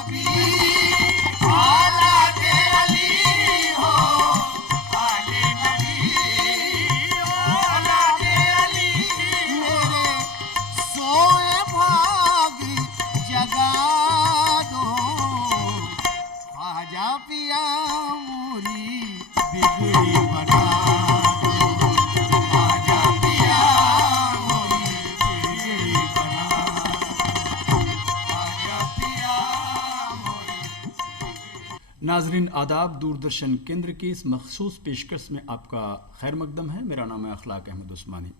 नबी औलादे अली हो, आले नबी औलादे अली। मेरे सोए भाग जगा दो, ख्वाजा पिया मोरी बिगड़ी बना दो, ख्वाजा पिया मोरी बिगड़ी बना दो, ख्वाजा पिया मोरी। नाजरीन आदाब, दूरदर्शन केंद्र की इस मखसूस पेशकश में आपका खैर मकदम है। मेरा नाम है अखलाक अहमद उस्मानी।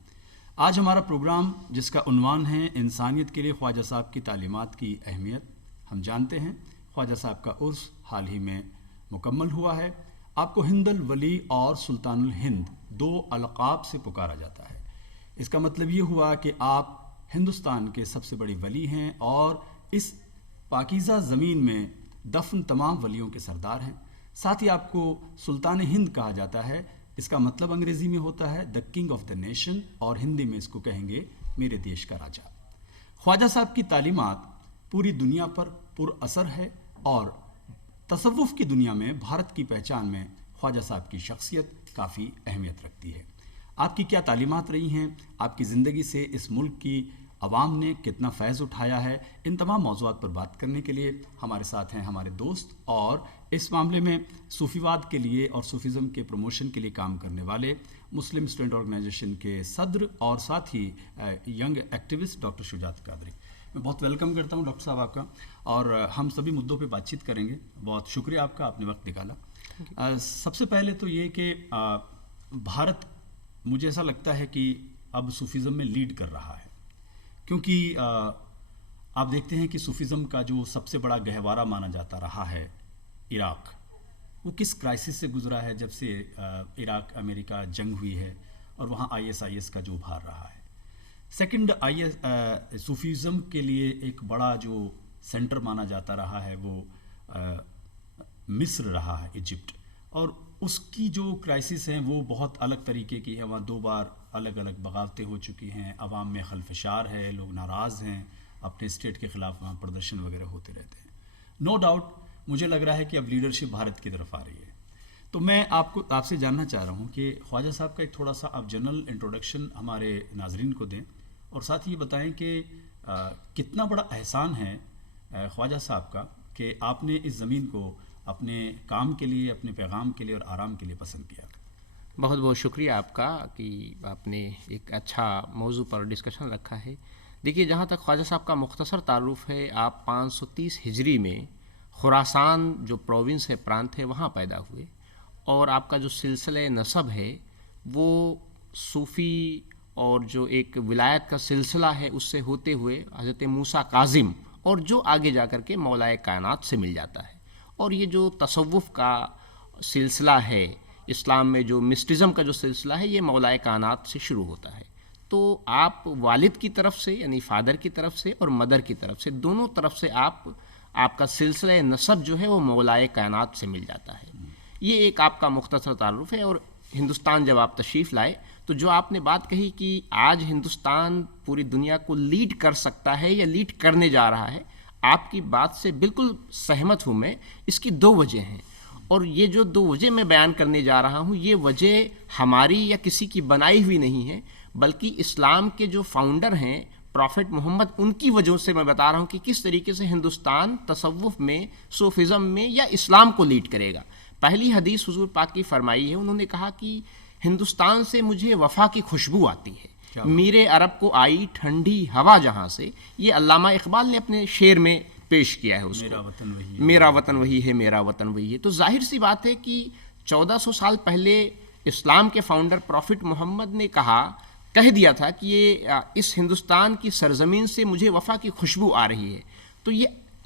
आज हमारा प्रोग्राम जिसका उन्वान है इंसानियत के लिए ख्वाजा साहब की तालीमात की अहमियत। हम जानते हैं ख्वाजा साहब का उर्स हाल ही में मुकम्मल हुआ है। आपको हिंदल वली और सुल्तानुल हिंद दो अलक़ाब से पुकारा जाता है। इसका मतलब ये हुआ कि आप हिंदुस्तान के सबसे बड़े वली हैं और इस पाकीज़ा ज़मीन में दफन तमाम वलियों के सरदार हैं। साथ ही आपको सुल्तान हिंद कहा जाता है। इसका मतलब अंग्रेज़ी में होता है the king of the nation, और हिंदी में इसको कहेंगे मेरे देश का राजा। ख्वाजा साहब की तालीमात पूरी दुनिया पर पुरअसर है और तसव्वुफ़ की दुनिया में भारत की पहचान में ख्वाजा साहब की शख्सियत काफ़ी अहमियत रखती है। आपकी क्या तालीमात रही हैं, आपकी ज़िंदगी से इस मुल्क की अवाम ने कितना फ़ैज़ उठाया है, इन तमाम मौज़ूआत पर बात करने के लिए हमारे साथ हैं हमारे दोस्त और इस मामले में सूफ़ीवाद के लिए और सूफ़ीज़म के प्रमोशन के लिए काम करने वाले मुस्लिम स्टूडेंट ऑर्गेनाइजेशन के सदर और साथ ही young activist doctor Shujat Qadri. मैं बहुत वेलकम करता हूं डॉक्टर साहब आपका, और हम सभी मुद्दों पे बातचीत करेंगे। बहुत शुक्रिया आपका, आपने वक्त निकाला। सबसे पहले तो ये कि भारत, मुझे ऐसा लगता है कि अब सूफ़ीज़म में लीड कर रहा है, क्योंकि आप देखते हैं कि सूफ़ीज़म का जो सबसे बड़ा गहवारा माना जाता रहा है इराक़, वो किस क्राइसिस से गुजरा है जब से इराक़ अमेरिका जंग हुई है और वहाँ ISIS का जो उभार रहा है। सेकंड, सूफ़ीज़म के लिए एक बड़ा जो सेंटर माना जाता रहा है वो मिस्र रहा है, इजिप्ट, और उसकी जो क्राइसिस हैं वो बहुत अलग तरीके की है। वहाँ 2 बार अलग अलग बगावतें हो चुकी हैं, अवाम में खलफशार है, लोग नाराज़ हैं, अपने स्टेट के ख़िलाफ़ वहाँ प्रदर्शन वगैरह होते रहते हैं। नो डाउट मुझे लग रहा है कि अब लीडरशिप भारत की तरफ आ रही है। तो मैं आपसे जानना चाह रहा हूँ कि ख्वाजा साहब का एक थोड़ा सा आप जनरल इंट्रोडक्शन हमारे नाजरीन को दें, और साथ ही ये बताएं कि कितना बड़ा एहसान है ख्वाजा साहब का कि आपने इस ज़मीन को अपने काम के लिए, अपने पैगाम के लिए और आराम के लिए पसंद किया। बहुत बहुत शुक्रिया आपका कि आपने एक अच्छा मौजू पर डिस्कशन रखा है। देखिए, जहाँ तक ख्वाजा साहब का मुख्तसर तारुफ है, आप 530 हिजरी में खुरासान जो प्रोविंस है, प्रांत है, वहाँ पैदा हुए, और आपका जो सिलसिले नसब है वो सूफ़ी और जो एक विलायत का सिलसिला है उससे होते हुए हज़रत मूसा काज़िम, और जो आगे जा कर के मौलाए कायनात से मिल जाता है। और ये जो तसव्वुफ़ का सिलसिला है, इस्लाम में जो मिस्टिज़म का जो सिलसिला है, ये मौलाए कायनात से शुरू होता है। तो आप वालिद की तरफ से यानी फ़ादर की तरफ से और मदर की तरफ से, दोनों तरफ से आपका सिलसिला नसब जो है वो मौलाए कायनात से मिल जाता है। ये एक आपका मुख्तसर तारुफ है। और हिंदुस्तान जब आप तशरीफ़ लाए तो जो आपने बात कही कि आज हिंदुस्तान पूरी दुनिया को लीड कर सकता है या लीड करने जा रहा है, आपकी बात से बिल्कुल सहमत हूँ मैं। इसकी 2 वजह हैं, और ये जो 2 वजह मैं बयान करने जा रहा हूँ, ये वजह हमारी या किसी की बनाई हुई नहीं है, बल्कि इस्लाम के जो फाउंडर हैं प्रॉफिट मोहम्मद, उनकी वजह से मैं बता रहा हूँ कि किस तरीके से हिंदुस्तान तसव्वुफ़ में, सूफ़िज़म में या इस्लाम को लीड करेगा। पहली हदीस हुज़ूर पाक की फरमाई है, उन्होंने कहा कि हिंदुस्तान से मुझे वफ़ा की खुशबू आती है, मेरे अरब को आई ठंडी हवा जहाँ से। ये अल्लामा इकबाल ने अपने शेर में पेश किया है उसको, मेरा वतन वही है, मेरा वतन वही है, मेरा वतन वही है। तो जाहिर सी बात है कि 1400 साल पहले इस्लाम के फाउंडर प्रॉफिट मोहम्मद ने कह दिया था कि इस हिंदुस्तान की सरजमीन से मुझे वफ़ा की खुशबू आ रही है। तो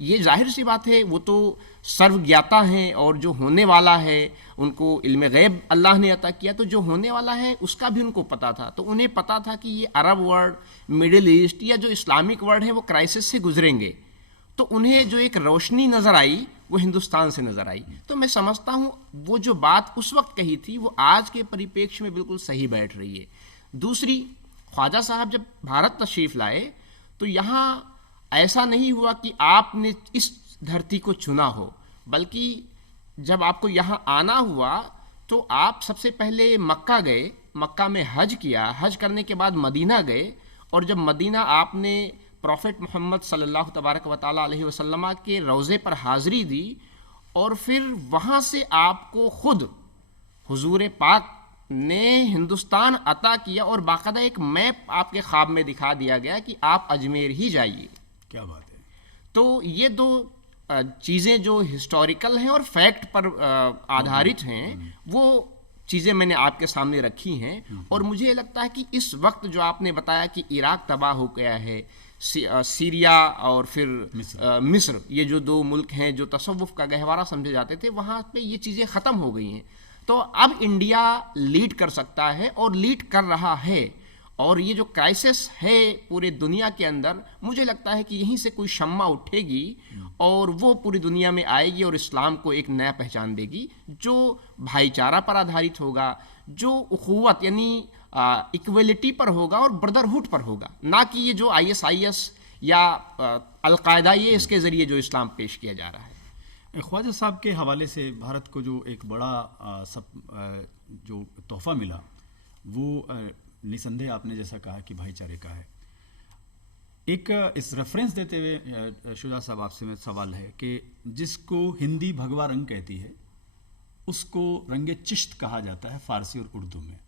ये जाहिर सी बात है, वो तो सर्वज्ञाता हैं, और जो होने वाला है उनको इल्म गैब अल्लाह ने अता किया, तो जो होने वाला है उसका भी उनको पता था। तो उन्हें पता था कि ये अरब वर्ल्ड, मिडिल ईस्ट या जो इस्लामिक वर्ल्ड है वो क्राइसिस से गुजरेंगे। तो उन्हें जो एक रोशनी नज़र आई वो हिंदुस्तान से नज़र आई। तो मैं समझता हूँ वो जो बात उस वक्त कही थी वो आज के परिप्रेक्ष्य में बिल्कुल सही बैठ रही है। दूसरी, ख्वाजा साहब जब भारत तशरीफ़ लाए तो यहाँ ऐसा नहीं हुआ कि आपने इस धरती को चुना हो, बल्कि जब आपको यहाँ आना हुआ तो आप सबसे पहले मक्का गए, मक्का में हज किया, हज करने के बाद मदीना गए, और जब मदीना आपने प्रॉफिट मोहम्मद सल्लल्लाहु तबारक व तआला अलैहि वसल्लम के रोज़े पर हाज़िरी दी, और फिर वहाँ से आपको खुद हुजूर पाक ने हिंदुस्तान अता किया और बाकायदा एक मैप आपके ख्वाब में दिखा दिया गया कि आप अजमेर ही जाइए। क्या बात है। तो ये दो चीज़ें जो हिस्टोरिकल हैं और फैक्ट पर आधारित हैं, वो चीज़ें मैंने आपके सामने रखी हैं। और मुझे लगता है कि इस वक्त जो आपने बताया कि इराक तबाह हो गया है, सीरिया और फिर मिस्र, ये जो दो मुल्क हैं जो तसव्वुफ का गहवारा समझे जाते थे, वहाँ पे ये चीज़ें ख़त्म हो गई हैं। तो अब इंडिया लीड कर सकता है और लीड कर रहा है, और ये जो क्राइसिस है पूरे दुनिया के अंदर, मुझे लगता है कि यहीं से कोई शम्मा उठेगी और वो पूरी दुनिया में आएगी और इस्लाम को एक नया पहचान देगी, जो भाईचारा पर आधारित होगा, जो उखुवत यानी इक्वलिटी पर होगा और ब्रदरहुड पर होगा, ना कि ये जो ISIS या अलकायदा, ये इसके ज़रिए जो इस्लाम पेश किया जा रहा है। ख्वाजा साहब के हवाले से भारत को जो एक बड़ा जो तोहफा मिला, वो निसंदेह आपने जैसा कहा कि भाईचारे का है। एक इस रेफरेंस देते हुए शुजा साहब आपसे मेरा सवाल है कि जिसको हिंदी भगवा रंग कहती है, उसको रंगे चिश्त कहा जाता है फ़ारसी और उर्दू में।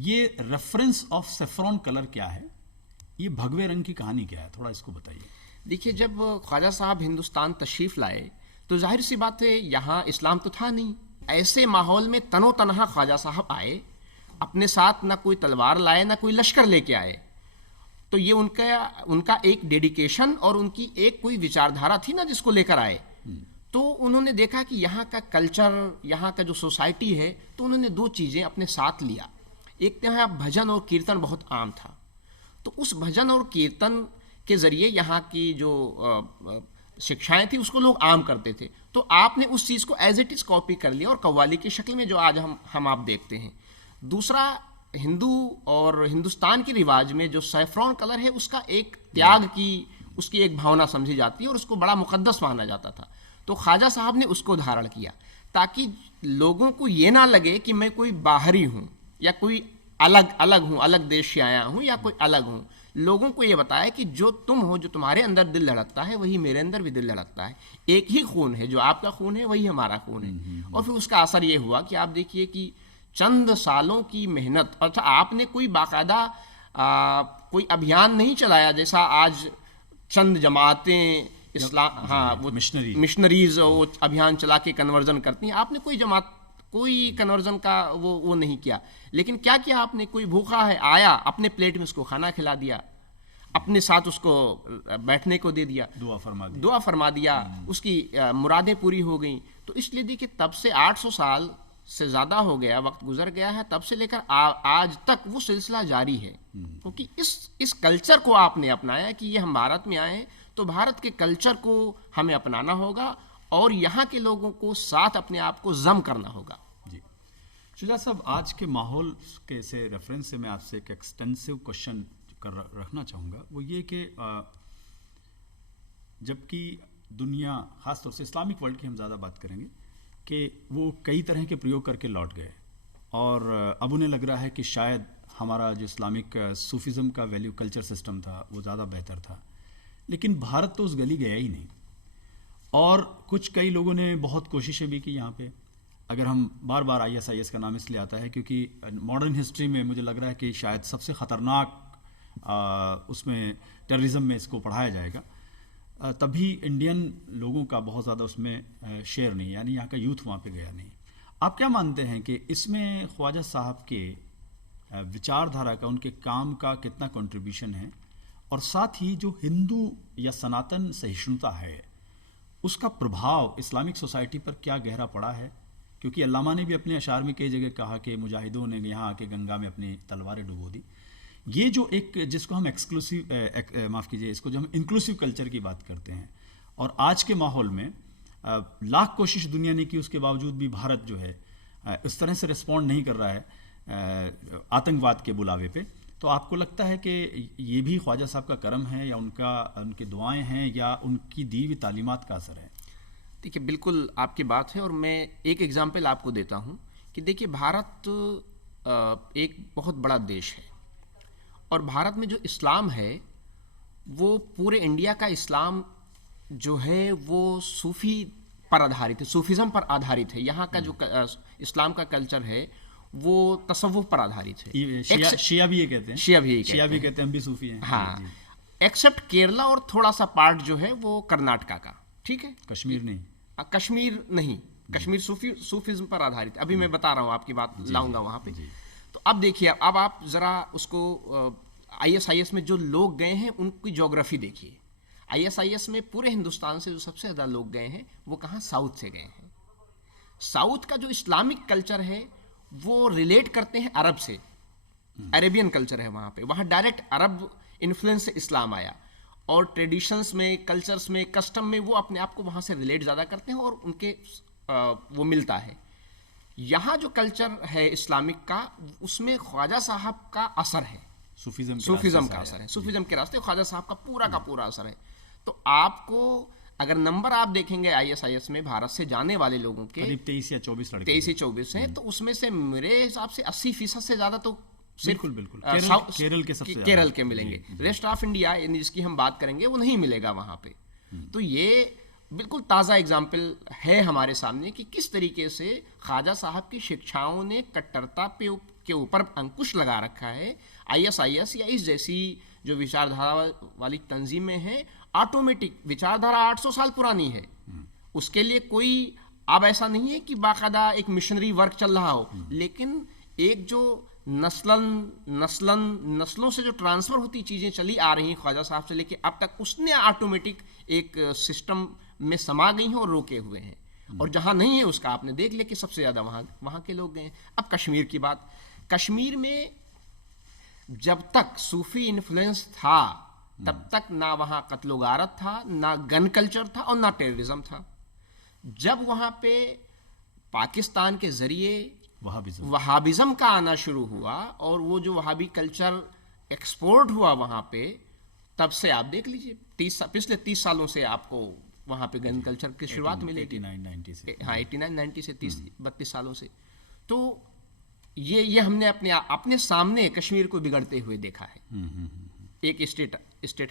ये रेफरेंस ऑफ सेफ्रॉन कलर क्या है, ये भगवे रंग की कहानी क्या है, थोड़ा इसको बताइए। देखिए, जब ख्वाजा साहब हिंदुस्तान तशरीफ़ लाए तो जाहिर सी बात है यहाँ इस्लाम तो था नहीं। ऐसे माहौल में तनो तनहा ख्वाजा साहब आए, अपने साथ ना कोई तलवार लाए ना कोई लश्कर लेके आए। तो ये उनका एक डेडिकेशन और उनकी एक कोई विचारधारा थी ना जिसको लेकर आए। तो उन्होंने देखा कि यहाँ का कल्चर, यहाँ का जो सोसाइटी है, तो उन्होंने दो चीज़ें अपने साथ लिया। एक तो यहाँ भजन और कीर्तन बहुत आम था, तो उस भजन और कीर्तन के ज़रिए यहाँ की जो शिक्षाएं थी उसको लोग आम करते थे। तो आपने उस चीज़ को एज इट इज़ कॉपी कर लिया और कव्वाली की शक्ल में जो आज हम आप देखते हैं। दूसरा, हिंदू और हिंदुस्तान के रिवाज में जो सैफ्रॉन कलर है, उसका एक त्याग की, उसकी एक भावना समझी जाती है और उसको बड़ा मुकद्दस माना जाता था। तो ख्वाजा साहब ने उसको धारण किया ताकि लोगों को ये ना लगे कि मैं कोई बाहरी हूँ या कोई अलग हूँ, अलग देश से आया हूँ या कोई अलग हूँ। लोगों को ये बताया कि जो तुम हो, जो तुम्हारे अंदर दिल धड़कता है, वही मेरे अंदर भी दिल धड़कता है। एक ही खून है, जो आपका खून है वही हमारा खून है। और फिर उसका असर ये हुआ कि आप देखिए कि चंद सालों की मेहनत, अच्छा आपने कोई बाकायदा कोई अभियान नहीं चलाया जैसा आज चंद जमातें इस्लाम, हाँ, वो मिशनरीज वो अभियान चला के कन्वर्जन करती हैं। आपने कोई जमात, कोई कन्वर्जन का वो नहीं किया। लेकिन क्या किया आपने, कोई भूखा है आया, अपने प्लेट में उसको खाना खिला दिया, अपने साथ उसको बैठने को दे दिया, दुआ फरमा दिया, उसकी मुरादें पूरी हो गई। तो इसलिए देखिए, तब से 800 साल से ज़्यादा हो गया, वक्त गुजर गया है, तब से लेकर आज तक वो सिलसिला जारी है। क्योंकि इस कल्चर को आपने अपनाया कि ये हम भारत में आए, तो भारत के कल्चर को हमें अपनाना होगा और यहाँ के लोगों को साथ अपने आप को जम करना होगा। जी शुजा साहब, आज के माहौल के से रेफरेंस से मैं आपसे एक एक्सटेंसिव क्वेश्चन रखना चाहूँगा। वो ये कि जबकि दुनिया, ख़ास तौर से इस्लामिक वर्ल्ड की हम ज़्यादा बात करेंगे, कि वो कई तरह के प्रयोग करके लौट गए और अब उन्हें लग रहा है कि शायद हमारा जो इस्लामिक सूफिज़म का वैल्यू कल्चर सिस्टम था वो ज़्यादा बेहतर था। लेकिन भारत तो उस गली गया ही नहीं। और कई लोगों ने बहुत कोशिशें भी की यहाँ पे। अगर हम बार बार ISIS का नाम इसलिए आता है क्योंकि मॉडर्न हिस्ट्री में मुझे लग रहा है कि शायद सबसे ख़तरनाक उसमें टेररिज्म में इसको पढ़ाया जाएगा। तभी इंडियन लोगों का बहुत ज़्यादा उसमें शेयर नहीं, यानी यहाँ का यूथ वहाँ पे गया नहीं। आप क्या मानते हैं कि इसमें ख्वाजा साहब के विचारधारा का, उनके काम का कितना कंट्रीब्यूशन है, और साथ ही जो हिंदू या सनातन सहिष्णुता है उसका प्रभाव इस्लामिक सोसाइटी पर क्या गहरा पड़ा है? क्योंकि अल्लामा ने भी अपने अशार में कई जगह कहा कि मुजाहिदों ने यहाँ आके गंगा में अपनी तलवारें डुबो दी। ये जो एक, जिसको हम इसको जो हम इंक्लूसिव कल्चर की बात करते हैं, और आज के माहौल में लाख कोशिश दुनिया ने की, उसके बावजूद भी भारत जो है इस तरह से रिस्पॉन्ड नहीं कर रहा है आतंकवाद के बुलावे पे। तो आपको लगता है कि ये भी ख्वाजा साहब का करम है या उनके दुआएं हैं या उनकी दी हुई तालीमात का असर है? देखिए, बिल्कुल आपकी बात है, और मैं एक एग्जाम्पल आपको देता हूँ कि देखिए, भारत एक बहुत बड़ा देश है, और भारत में जो इस्लाम है वो पूरे इंडिया का इस्लाम जो है वो सूफ़ी पर आधारित है, सूफिज़म पर आधारित है। यहाँ का जो इस्लाम का कल्चर है वो तसव्वुफ पर आधारित है। शिया भी ये कहते हैं, शिया भी कहते हैं हम भी सूफी हैं। हाँ, एक्सेप्ट केरला और थोड़ा सा पार्ट जो है वो कर्नाटका का, ठीक है, कश्मीर नहीं, कश्मीर नहीं, कश्मीर सूफिज्म पर आधारित। अभी मैं बता रहा हूँ, आपकी बात लाऊंगा वहाँ पे। तो अब देखिए, अब आप ज़रा उसको ISIS में जो लोग गए हैं उनकी ज्योग्राफी देखिए। ISIS में पूरे हिंदुस्तान से जो सबसे ज़्यादा लोग गए हैं वो कहाँ, साउथ से गए हैं। साउथ का जो इस्लामिक कल्चर है वो रिलेट करते हैं अरब से, अरेबियन कल्चर है वहाँ पे, वहाँ डायरेक्ट अरब इन्फ्लुएंस से इस्लाम आया, और ट्रेडिशंस में, कल्चर्स में, कस्टम में वो अपने आप को वहाँ से रिलेट ज़्यादा करते हैं और उनके वो मिलता है। यहाँ जो कल्चर है इस्लामिक का, उसमें ख्वाजा साहब का असर है, सूफिज्म का असर है, सूफिज्म के रास्ते ख्वाजा साहब का पूरा असर है। तो आपको अगर नंबर आप देखेंगे ISIS में भारत से जाने वाले लोगों के करीब 23 या 24 लड़के, 23 या 24 हैं, तो उसमें से मेरे हिसाब से 80% से ज़्यादा तो बिल्कुल केरल के मिलेंगे। रेस्ट ऑफ इंडिया जिसकी हम बात करेंगे वो नहीं मिलेगा वहाँ पे। तो ये बिल्कुल ताज़ा एग्जाम्पल है हमारे सामने कि किस तरीके से ख्वाजा साहब की शिक्षाओं ने कट्टरता के ऊपर अंकुश लगा रखा है। ISIS या इस जैसी जो विचारधारा वाली तंजीमें हैं, ऑटोमेटिक विचारधारा 800 साल पुरानी है, उसके लिए कोई अब ऐसा नहीं है कि बाकायदा एक मिशनरी वर्क चल रहा हो, लेकिन एक जो नस्लों से जो ट्रांसफ़र होती चीज़ें चली आ रही हैं ख्वाजा साहब से लेके अब तक, उसने ऑटोमेटिक एक सिस्टम में समा गई हैं और रोके हुए हैं। और जहाँ नहीं है उसका आपने देख लिया कि सबसे ज़्यादा वहाँ के लोग गए। अब कश्मीर की बात, कश्मीर में जब तक सूफी इन्फ्लुएंस था तब तक ना वहाँ कत्लो गारत था, ना गन कल्चर था और ना टेररिज्म था। जब वहाँ पे पाकिस्तान के ज़रिए वहाबिज़म का आना शुरू हुआ और वो जो वहाबी कल्चर एक्सपोर्ट हुआ वहाँ पे, तब से आप देख लीजिए पिछले 30 सालों से आपको वहाँ पे गन कल्चर की शुरुआत मिलेगी। 89-90 से, हाँ, 89-90 से 32 सालों से। तो ये हमने अपने सामने कश्मीर को बिगड़ते हुए देखा है। एक स्टेट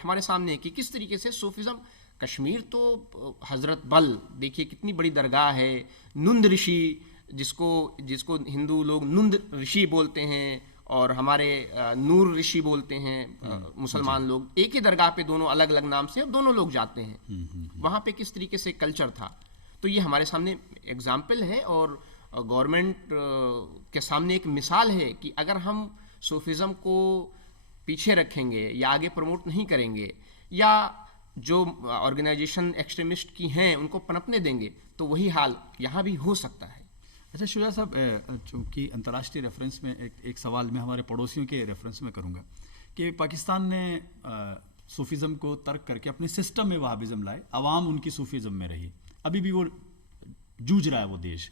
हमारे सामने है कि किस तरीके से सूफिज्म, कश्मीर तो हजरत बल देखिए कितनी बड़ी दरगाह है, नुंद ऋषि जिसको हिंदू लोग नुंद ऋषि बोलते हैं और हमारे नूर ऋषि बोलते हैं मुसलमान लोग, एक ही दरगाह पे दोनों अलग अलग नाम से दोनों लोग जाते हैं। वहाँ पे किस तरीके से कल्चर था, तो ये हमारे सामने एग्जाम्पल है और गवर्नमेंट के सामने एक मिसाल है कि अगर हम सूफिज्म को पीछे रखेंगे या आगे प्रमोट नहीं करेंगे या जो ऑर्गेनाइजेशन एक्सट्रीमिस्ट की हैं उनको पनपने देंगे, तो वही हाल यहाँ भी हो सकता है। अच्छा शुजा साहब, चूँकि अंतर्राष्ट्रीय रेफरेंस में एक सवाल मैं हमारे पड़ोसियों के रेफरेंस में करूँगा कि पाकिस्तान ने सूफिज़म को तर्क करके अपने सिस्टम में वहाबिज़म लाए, अवाम उनकी सूफिज़म में रही, अभी भी वो जूझ रहा है वो देश,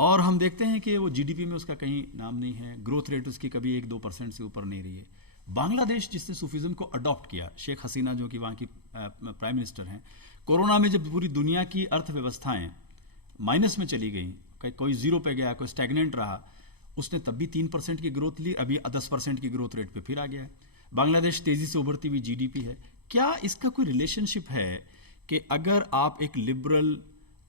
और हम देखते हैं कि वो GDP में उसका कहीं नाम नहीं है, ग्रोथ रेट उसकी कभी 1-2% से ऊपर नहीं रही है। बांग्लादेश जिसने सूफिज़म को अडॉप्ट किया, शेख हसीना जो कि वहाँ की प्राइम मिनिस्टर हैं, कोरोना में जब पूरी दुनिया की अर्थव्यवस्थाएं माइनस में चली गई, कोई 0 पे गया, कोई स्टैग्नेंट रहा, उसने तब भी 3% की ग्रोथ ली, अभी 10% की ग्रोथ रेट पे फिर आ गया है। बांग्लादेश तेज़ी से उभरती हुई GDP है। क्या इसका कोई रिलेशनशिप है कि अगर आप एक लिबरल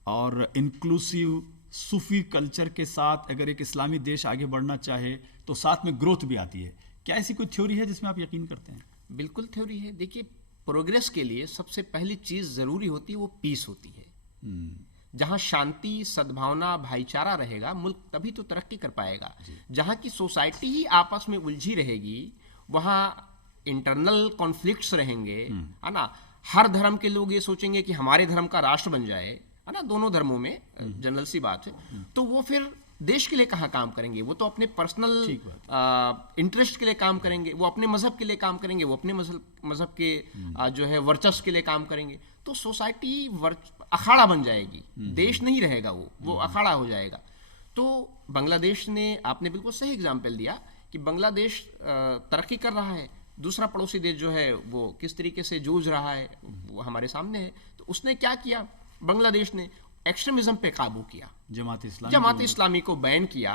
और इंक्लूसिव सूफी कल्चर के साथ अगर एक इस्लामी देश आगे बढ़ना चाहे तो साथ में ग्रोथ भी आती है? क्या ऐसी कोई थ्योरी है जिसमें आप यकीन करते हैं? बिल्कुल थ्योरी है। देखिए, प्रोग्रेस के लिए सबसे पहली चीज़ ज़रूरी होती है वो पीस होती है। जहाँ शांति, सद्भावना, भाईचारा रहेगा, मुल्क तभी तो तरक्की कर पाएगा। जहाँ की सोसाइटी ही आपस में उलझी रहेगी, वहाँ इंटरनल कॉन्फ्लिक्ट्स रहेंगे, है ना। हर धर्म के लोग ये सोचेंगे कि हमारे धर्म का राष्ट्र बन जाए, है ना, दोनों धर्मों में जनरल सी बात है, तो वो फिर देश के लिए कहाँ काम करेंगे? वो तो अपने पर्सनल इंटरेस्ट के लिए काम करेंगे, वो अपने मजहब के लिए काम करेंगे, वो अपने मजहब के जो है वर्चस्व के लिए काम करेंगे। तो सोसाइटी अखाड़ा बन जाएगी, देश नहीं रहेगा, वो अखाड़ा हो जाएगा। तो बांग्लादेश ने, आपने बिल्कुल सही एग्जाम्पल दिया कि बांग्लादेश तरक्की कर रहा है, दूसरा पड़ोसी देश जो है वो किस तरीके से जूझ रहा है वो हमारे सामने है। तो उसने क्या किया, बांग्लादेश ने एक्सट्रीमिज्म पे काबू किया, जमात इस्लामी को बैन किया,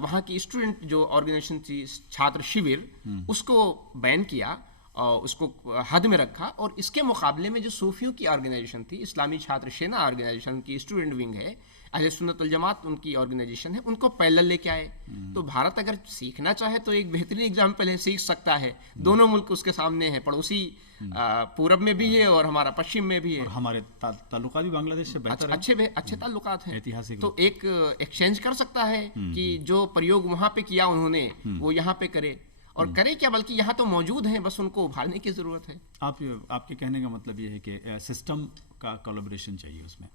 वहाँ की स्टूडेंट जो ऑर्गेनाइजेशन थी छात्र शिविर उसको बैन किया और उसको हद में रखा, और इसके मुकाबले में जो सूफियों की ऑर्गेनाइजेशन थी, इस्लामी छात्र सेना ऑर्गेनाइजेशन की स्टूडेंट विंग है, अहले सुन्नत वल जमात उनकी ऑर्गेनाइजेशन है, उनको पैरेलल लेके आए। तो भारत अगर सीखना चाहे तो एक बेहतरीन एग्जाम्पल है, सीख सकता है। दोनों मुल्क उसके सामने हैं, पड़ोसी पूरब में भी है और हमारा पश्चिम में भी है, और हमारे ताल्लुकात भी बांग्लादेश से बेहतर है, अच्छे ताल्लुकात हैं ऐतिहासिक। तो एक एक्सचेंज कर सकता है कि जो प्रयोग वहाँ पे किया उन्होंने वो यहाँ पे करे, और करे क्या, बल्कि यहाँ तो मौजूद हैं, बस उनको उभारने की ज़रूरत है। आपके कहने का मतलब ये है कि सिस्टम का कोलैबोरेशन चाहिए उसमें।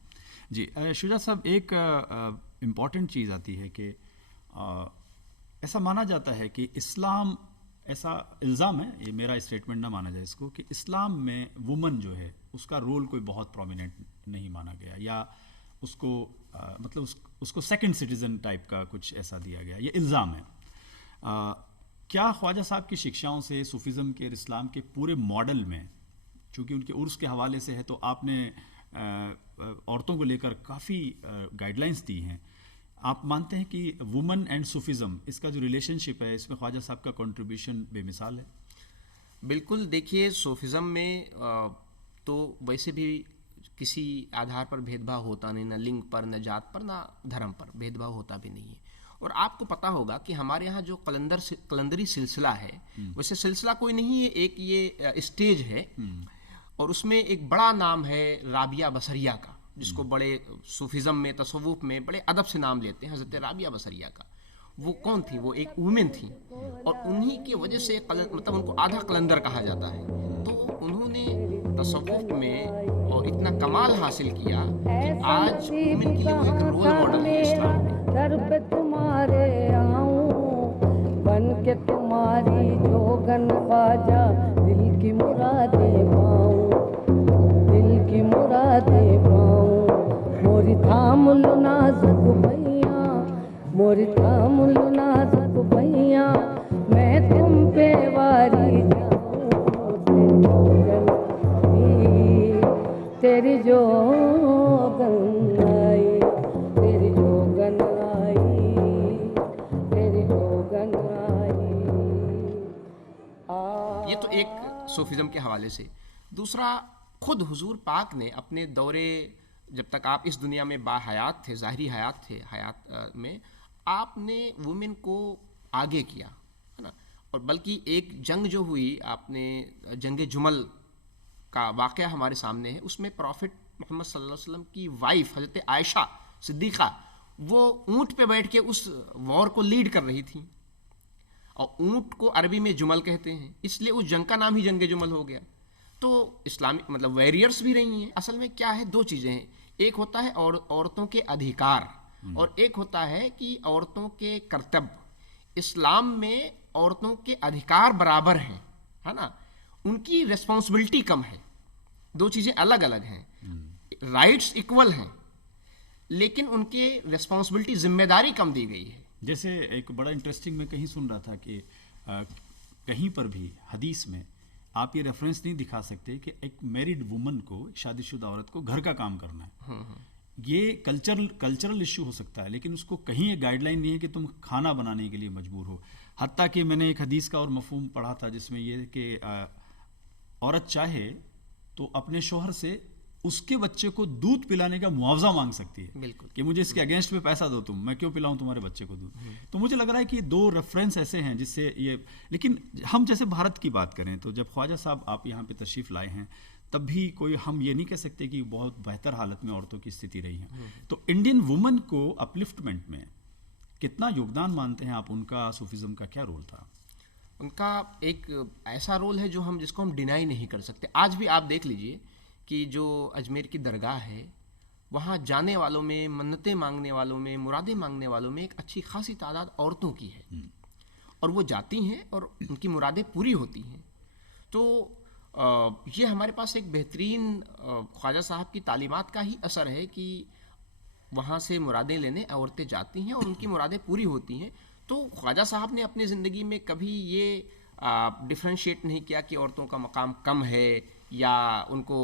जी शुजा साहब, एक इम्पॉर्टेंट चीज़ आती है कि ऐसा माना जाता है कि इस्लाम, ऐसा इल्ज़ाम है, ये मेरा स्टेटमेंट ना माना जाए इसको, कि इस्लाम में वुमन जो है उसका रोल कोई बहुत प्रोमिनेंट नहीं माना गया, या उसको मतलब उसको सेकंड सिटीज़न टाइप का कुछ ऐसा दिया गया, ये इल्ज़ाम है। क्या ख्वाजा साहब की शिक्षाओं से सूफिज़म के और इस्लाम के पूरे मॉडल में, चूँकि उनके उर्स के हवाले से है, तो आपने औरतों को लेकर काफ़ी गाइडलाइंस दी हैं, आप मानते हैं कि वुमन एंड सूफिज़म, इसका जो रिलेशनशिप है, इसमें ख्वाजा साहब का कंट्रीब्यूशन बेमिसाल है? बिल्कुल, देखिए सूफिज़म में तो वैसे भी किसी आधार पर भेदभाव होता नहीं, ना लिंग पर, ना जात पर, ना धर्म पर भेदभाव होता भी नहीं है। और आपको पता होगा कि हमारे यहाँ जो कलंदरी सिलसिला है, वैसे सिलसिला कोई नहीं है, एक ये स्टेज है, और उसमें एक बड़ा नाम है राबिया बसरिया का, जिसको बड़े सूफिज़म में, तसव्वुफ में बड़े अदब से नाम लेते हैं, हज़रत राबिया बसरिया का। वो कौन थी? वो एक वुमेन थी, और उन्हीं की वजह से मतलब उनको आधा कलंदर कहा जाता है। तो उन्होंने तसव्वुफ में और इतना कमाल हासिल किया कि आज वुमेन के लिए वो एक रोल मॉडल है इस्लाम में। दर पे तुम्हारे आऊं, बन के तुम्हारी जोगन ख्वाजा, दिल की मुरादें पाऊं, दिल की मुरादें पाऊं। मोरी थामुल नाजुक भैया, मोरी थामुल नाजुक भैया, मैं तुम पे वारी जाऊं, तेरी जोगन आई, तेरी जोगन आई, तेरी जोगन आई। ये तो एक सूफिज़म के हवाले से। दूसरा, खुद हुजूर पाक ने अपने दौरे, जब तक आप इस दुनिया में बाहयात थे, ज़ाहिरी हयात थे, हयात में आपने वुमेन को आगे किया, है ना। और बल्कि एक जंग जो हुई, आपने जंग जुमल का वाक़या हमारे सामने है, उसमें प्रॉफिट मोहम्मद सल्लल्लाहु अलैहि वसल्लम की वाइफ हज़रत आयशा सिद्दीक़ा, वो ऊँट पे बैठ के उस वॉर को लीड कर रही थी, और ऊँट को अरबी में जुमल कहते हैं, इसलिए उस जंग का नाम ही जंग जुमल हो गया। तो इस्लामी मतलब वॉरियर्स भी रही हैं। असल में क्या है, दो चीज़ें हैं, एक होता है औरतों के अधिकार, और एक होता है कि औरतों के कर्तव्य। इस्लाम में औरतों के अधिकार बराबर हैं, है ना, उनकी रिस्पॉन्सिबिलिटी कम है, दो चीज़ें अलग अलग हैं। राइट्स इक्वल हैं, लेकिन उनके रिस्पॉन्सिबिलिटी, जिम्मेदारी कम दी गई है। जैसे एक बड़ा इंटरेस्टिंग, मैं कहीं सुन रहा था कि कहीं पर भी हदीस में आप ये रेफरेंस नहीं दिखा सकते कि एक मैरिड वुमन को, शादीशुदा औरत को घर का काम करना है। ये कल्चरल इश्यू हो सकता है, लेकिन उसको कहीं एक गाइडलाइन नहीं है कि तुम खाना बनाने के लिए मजबूर हो। हत्ता कि मैंने एक हदीस का और मफहूम पढ़ा था जिसमें ये कि औरत चाहे तो अपने शौहर से उसके बच्चे को दूध पिलाने का मुआवजा मांग सकती है। बिल्कुल, कि मुझे इसके अगेंस्ट में पैसा दो, तुम, मैं क्यों पिलाऊं तुम्हारे बच्चे को दूध। तो मुझे लग रहा है कि दो रेफरेंस ऐसे हैं जिससे ये, लेकिन हम जैसे भारत की बात करें तो जब ख्वाजा साहब आप यहाँ पे तशरीफ़ लाए हैं, तब भी कोई हम ये नहीं कह सकते कि बहुत बेहतर हालत में औरतों की स्थिति रही है। तो इंडियन वुमन को अपलिफ्टमेंट में कितना योगदान मानते हैं आप? उनका सूफिज़म का क्या रोल था? उनका एक ऐसा रोल है जो जिसको हम डिनाई नहीं कर सकते। आज भी आप देख लीजिए कि जो अजमेर की दरगाह है, वहाँ जाने वालों में, मन्नतें मांगने वालों में, मुरादें मांगने वालों में एक अच्छी खासी तादाद औरतों की है, और वो जाती हैं और उनकी मुरादें पूरी होती हैं। तो ये हमारे पास एक बेहतरीन ख्वाजा साहब की तालीमात का ही असर है कि वहाँ से मुरादें लेने औरतें जाती हैं और उनकी मुरादें पूरी होती हैं। तो ख्वाजा साहब ने अपनी ज़िंदगी में कभी ये डिफ्रेंशिएट नहीं किया कि औरतों का मकाम कम है या उनको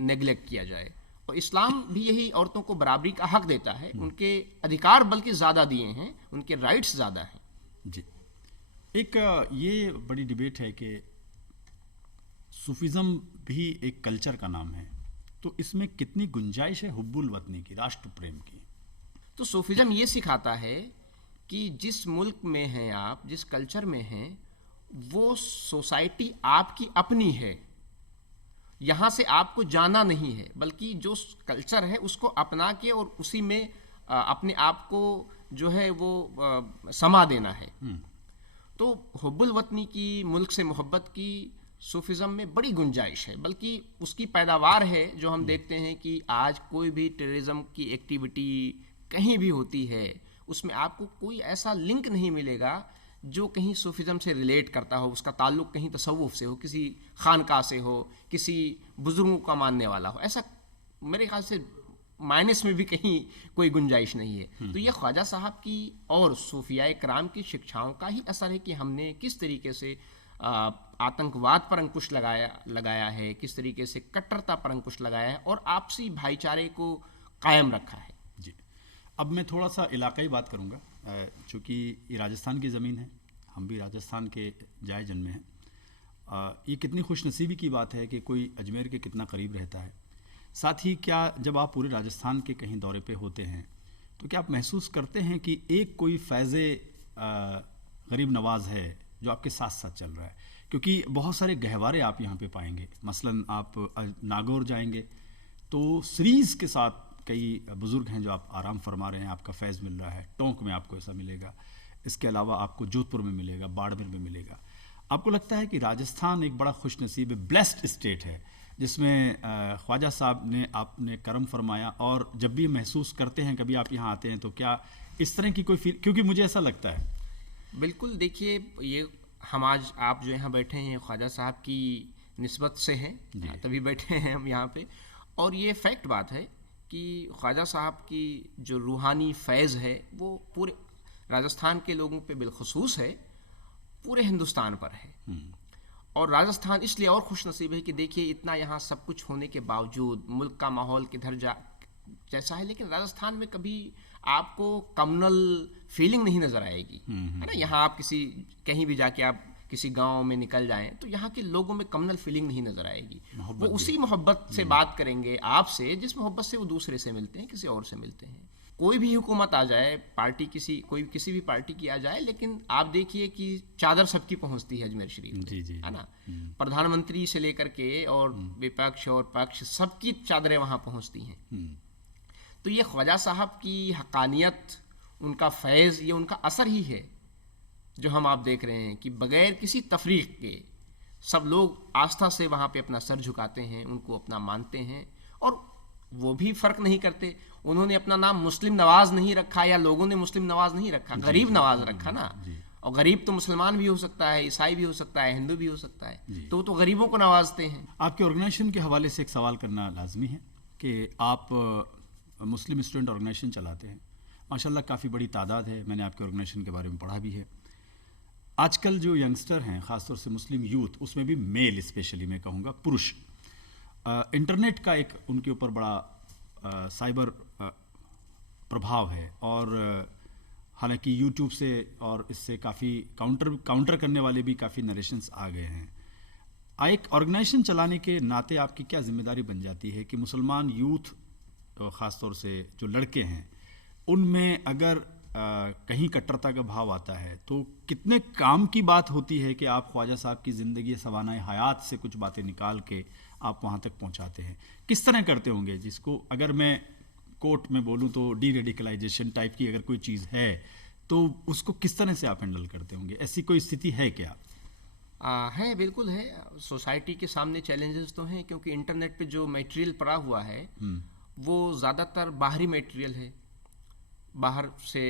नेगलेक्ट किया जाए। और इस्लाम भी यही औरतों को बराबरी का हक देता है, उनके अधिकार बल्कि ज़्यादा दिए हैं, उनके राइट्स ज़्यादा हैं। जी, एक ये बड़ी डिबेट है कि सूफिज़म भी एक कल्चर का नाम है, तो इसमें कितनी गुंजाइश है हुब्बुल वतनी की, राष्ट्र प्रेम की? तो सूफिज़म ये सिखाता है कि जिस मुल्क में हैं आप, जिस कल्चर में हैं, वो सोसाइटी आपकी अपनी है, यहाँ से आपको जाना नहीं है, बल्कि जो कल्चर है उसको अपना के और उसी में अपने आप को जो है वो समा देना है। तो हुब्बुल वतनी की, मुल्क से मोहब्बत की सूफिज़म में बड़ी गुंजाइश है, बल्कि उसकी पैदावार है जो हम देखते हैं कि आज कोई भी टेररिज्म की एक्टिविटी कहीं भी होती है, उसमें आपको कोई ऐसा लिंक नहीं मिलेगा जो कहीं सूफिज़म से रिलेट करता हो, उसका ताल्लुक़ कहीं तसव्वुफ़ से हो, किसी खानका से हो, किसी बुज़ुर्गों का मानने वाला हो, ऐसा मेरे ख्याल से माइनस में भी कहीं कोई गुंजाइश नहीं है। तो ये ख्वाजा साहब की और सूफियाए कराम की शिक्षाओं का ही असर है कि हमने किस तरीके से आतंकवाद पर अंकुश लगाया है, किस तरीके से कट्टरता पर अंकुश लगाया है और आपसी भाईचारे को कायम रखा है। जी, अब मैं थोड़ा सा इलाकाई बात करूँगा, चूँकि ये राजस्थान की ज़मीन है, हम भी राजस्थान के जाए जन्मे हैं। ये कितनी खुशनसीबी की बात है कि कोई अजमेर के कितना करीब रहता है। साथ ही क्या जब आप पूरे राजस्थान के कहीं दौरे पे होते हैं तो क्या आप महसूस करते हैं कि एक कोई फैज़े गरीब नवाज है जो आपके साथ साथ चल रहा है? क्योंकि बहुत सारे गहवारे आप यहाँ पे पाएंगे। मसलन आप नागौर जाएंगे तो सीरीज़ के साथ कई बुज़ुर्ग हैं जो आप आराम फरमा रहे हैं, आपका फैज़ मिल रहा है। टोंक में आपको ऐसा मिलेगा, इसके अलावा आपको जोधपुर में मिलेगा, बाड़मेर में मिलेगा। आपको लगता है कि राजस्थान एक बड़ा खुशनसीब ब्लेस्ड स्टेट है जिसमें ख्वाजा साहब ने आपने करम फरमाया, और जब भी महसूस करते हैं कभी आप यहाँ आते हैं तो क्या इस तरह की कोई फील? क्योंकि मुझे ऐसा लगता है। बिल्कुल, देखिए ये हम आज आप जो यहाँ बैठे हैं ख्वाजा साहब की निस्बत से हैं, तभी बैठे हैं हम यहाँ पे, और ये फैक्ट बात है कि ख्वाजा साहब की जो रूहानी फैज़ है वो पूरे राजस्थान के लोगों पे बिलखुसूस है, पूरे हिंदुस्तान पर है। और राजस्थान इसलिए और खुश नसीब है कि देखिए इतना यहाँ सब कुछ होने के बावजूद मुल्क का माहौल किधर जैसा है, लेकिन राजस्थान में कभी आपको कम्युनल फीलिंग नहीं नज़र आएगी, है ना। यहाँ आप कहीं भी जाके आप किसी गांव में निकल जाएं तो यहाँ के लोगों में कम्युनल फीलिंग नहीं नज़र आएगी। वो उसी मोहब्बत से बात करेंगे आपसे जिस मोहब्बत से वो दूसरे से मिलते हैं, किसी और से मिलते हैं। कोई भी हुकूमत आ जाए, पार्टी किसी भी पार्टी की आ जाए, लेकिन आप देखिए कि चादर सबकी पहुंचती है अजमेर शरीफ में, है ना। प्रधानमंत्री से लेकर के और विपक्ष और पक्ष सबकी चादरें वहां पहुंचती हैं। तो ये ख्वाजा साहब की हकानियत, उनका फैज़, ये उनका असर ही है जो हम आप देख रहे हैं कि बगैर किसी तफरीक के सब लोग आस्था से वहाँ पे अपना सर झुकाते हैं, उनको अपना मानते हैं, और वो भी फ़र्क नहीं करते। उन्होंने अपना नाम मुस्लिम नवाज नहीं रखा या लोगों ने मुस्लिम नवाज नहीं रखा, गरीब नवाज रखा ना। और गरीब तो मुसलमान भी हो सकता है, ईसाई भी हो सकता है, हिंदू भी हो सकता है, तो वो तो गरीबों को नवाजते हैं। आपके ऑर्गेनाइजेशन के हवाले से एक सवाल करना लाजमी है कि आप मुस्लिम स्टूडेंट ऑर्गेनाइजेशन चलाते हैं, माशाल्लाह काफ़ी बड़ी तादाद है, मैंने आपके ऑर्गेनाइजेशन के बारे में पढ़ा भी है। आजकल जो यंगस्टर हैं, ख़ासतौर से मुस्लिम यूथ, उसमें भी मेल स्पेशली मैं कहूँगा पुरुष, इंटरनेट का एक उनके ऊपर बड़ा साइबर प्रभाव है, और हालांकि यूट्यूब से और इससे काफ़ी काउंटर करने वाले भी काफ़ी नरेशंस आ गए हैं। एक ऑर्गेनाइजेशन चलाने के नाते आपकी क्या जिम्मेदारी बन जाती है कि मुसलमान यूथ, ख़ासतौर से जो लड़के हैं, उनमें अगर कहीं कट्टरता का भाव आता है तो कितने काम की बात होती है कि आप ख्वाजा साहब की ज़िंदगी सवानाए हयात से कुछ बातें निकाल के आप वहाँ तक पहुँचाते हैं? किस तरह करते होंगे, जिसको अगर मैं कोर्ट में बोलूँ तो डी रेडिकलाइजेशन टाइप की अगर कोई चीज़ है तो उसको किस तरह से आप हैंडल करते होंगे? ऐसी कोई स्थिति है क्या? है, बिल्कुल है। सोसाइटी के सामने चैलेंजेस तो हैं, क्योंकि इंटरनेट पे जो मटेरियल पड़ा हुआ है वो ज़्यादातर बाहरी मटेरियल है, बाहर से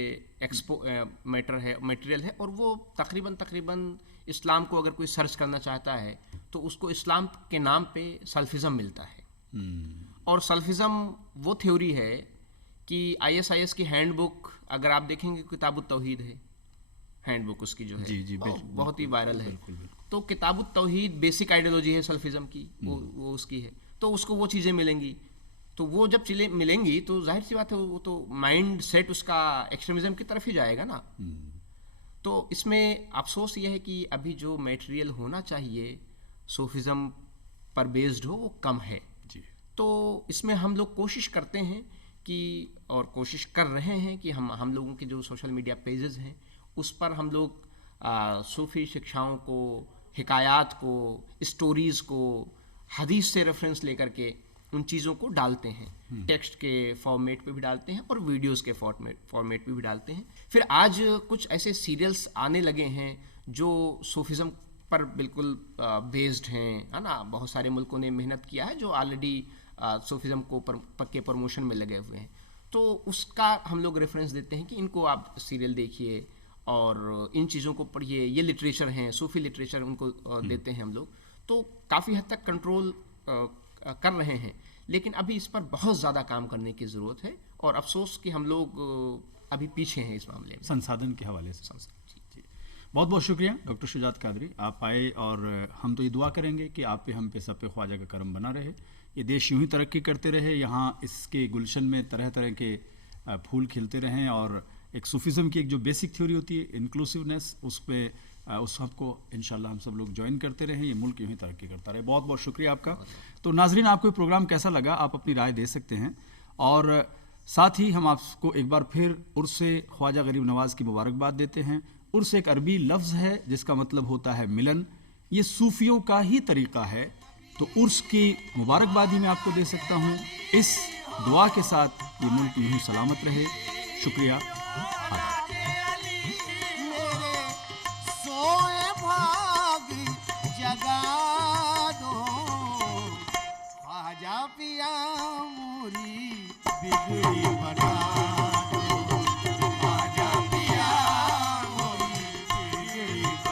मटेरियल है, और वो तकरीबन इस्लाम को अगर कोई सर्च करना चाहता है तो उसको इस्लाम के नाम पे सल्फिज़म मिलता है। और सल्फिज़म वो थ्योरी है कि ISIS की हैंडबुक अगर आप देखेंगे किताबुत तौहीद है, हैंडबुक उसकी जो है जी, जी, वो बिल्कुल, बहुत ही वायरल है। बिल्कुल, बिल्कुल। तो किताबुत तौहीद बेसिक आइडियोलॉजी है सल्फिज्म की, वो उसकी है, तो उसको वो चीज़ें मिलेंगी। तो वो जब चीज़ें मिलेंगी तो जाहिर सी बात है वो तो माइंड सेट उसका एक्सट्रीमिज्म की तरफ ही जाएगा ना। तो इसमें अफसोस ये है कि अभी जो मटेरियल होना चाहिए सूफिज़म पर बेस्ड हो वो कम है। जी। तो इसमें हम लोग कोशिश करते हैं कि, और कोशिश कर रहे हैं कि हम लोगों के जो सोशल मीडिया पेजेस हैं उस पर हम लोग सूफ़ी शिक्षाओं को, हिकायात को, स्टोरीज़ को हदीस से रेफरेंस लेकर के उन चीज़ों को डालते हैं। टेक्स्ट के फॉर्मेट पे भी डालते हैं और वीडियोस के फॉर्मेट पे भी डालते हैं। फिर आज कुछ ऐसे सीरियल्स आने लगे हैं जो सूफिज़म पर बिल्कुल बेस्ड हैं, है ना। बहुत सारे मुल्कों ने मेहनत किया है जो ऑलरेडी सूफिज़म को पक्के प्रमोशन में लगे हुए हैं, तो उसका हम लोग रेफरेंस देते हैं कि इनको आप सीरियल देखिए और इन चीज़ों को पढ़िए, ये लिटरेचर हैं, सूफ़ी लिटरेचर उनको देते हैं हम लोग। तो काफ़ी हद तक कंट्रोल कर रहे हैं, लेकिन अभी इस पर बहुत ज़्यादा काम करने की ज़रूरत है और अफसोस कि हम लोग अभी पीछे हैं इस मामले में, संसाधन के हवाले से। जी। जी। बहुत बहुत शुक्रिया डॉक्टर शुजात कादरी, आप आए और हम तो ये दुआ करेंगे कि आप पे, हम पे, सब पे ख्वाजा का करम बना रहे, ये देश यूं ही तरक्की करते रहे, यहाँ इसके गुलशन में तरह तरह के फूल खिलते रहें और एक सूफिज़म की एक जो बेसिक थ्योरी होती है इंक्लूसिवनेस, उस पर उस सबको इंशाल्लाह हम सब लोग ज्वाइन करते रहें, ये मुल्क यूं ही तरक्की करता रहे। बहुत बहुत शुक्रिया आपका। तो नाजरीन, आपको ये प्रोग्राम कैसा लगा आप अपनी राय दे सकते हैं और साथ ही हम आपको एक बार फिर उर्स ख्वाजा गरीब नवाज़ की मुबारकबाद देते हैं। उर्स एक अरबी लफ्ज़ है जिसका मतलब होता है मिलन, ये सूफियों का ही तरीक़ा है, तो उर्स की मुबारकबादी मैं आपको दे सकता हूँ इस दुआ के साथ ये मुल्क यूं ही सलामत रहे। शुक्रिया। सोए भाग जगा दो, ख्वाजा पिया मोरी बिगड़ी बना दो, ख्वाजा पिया मोरी बिगड़ी बना दो।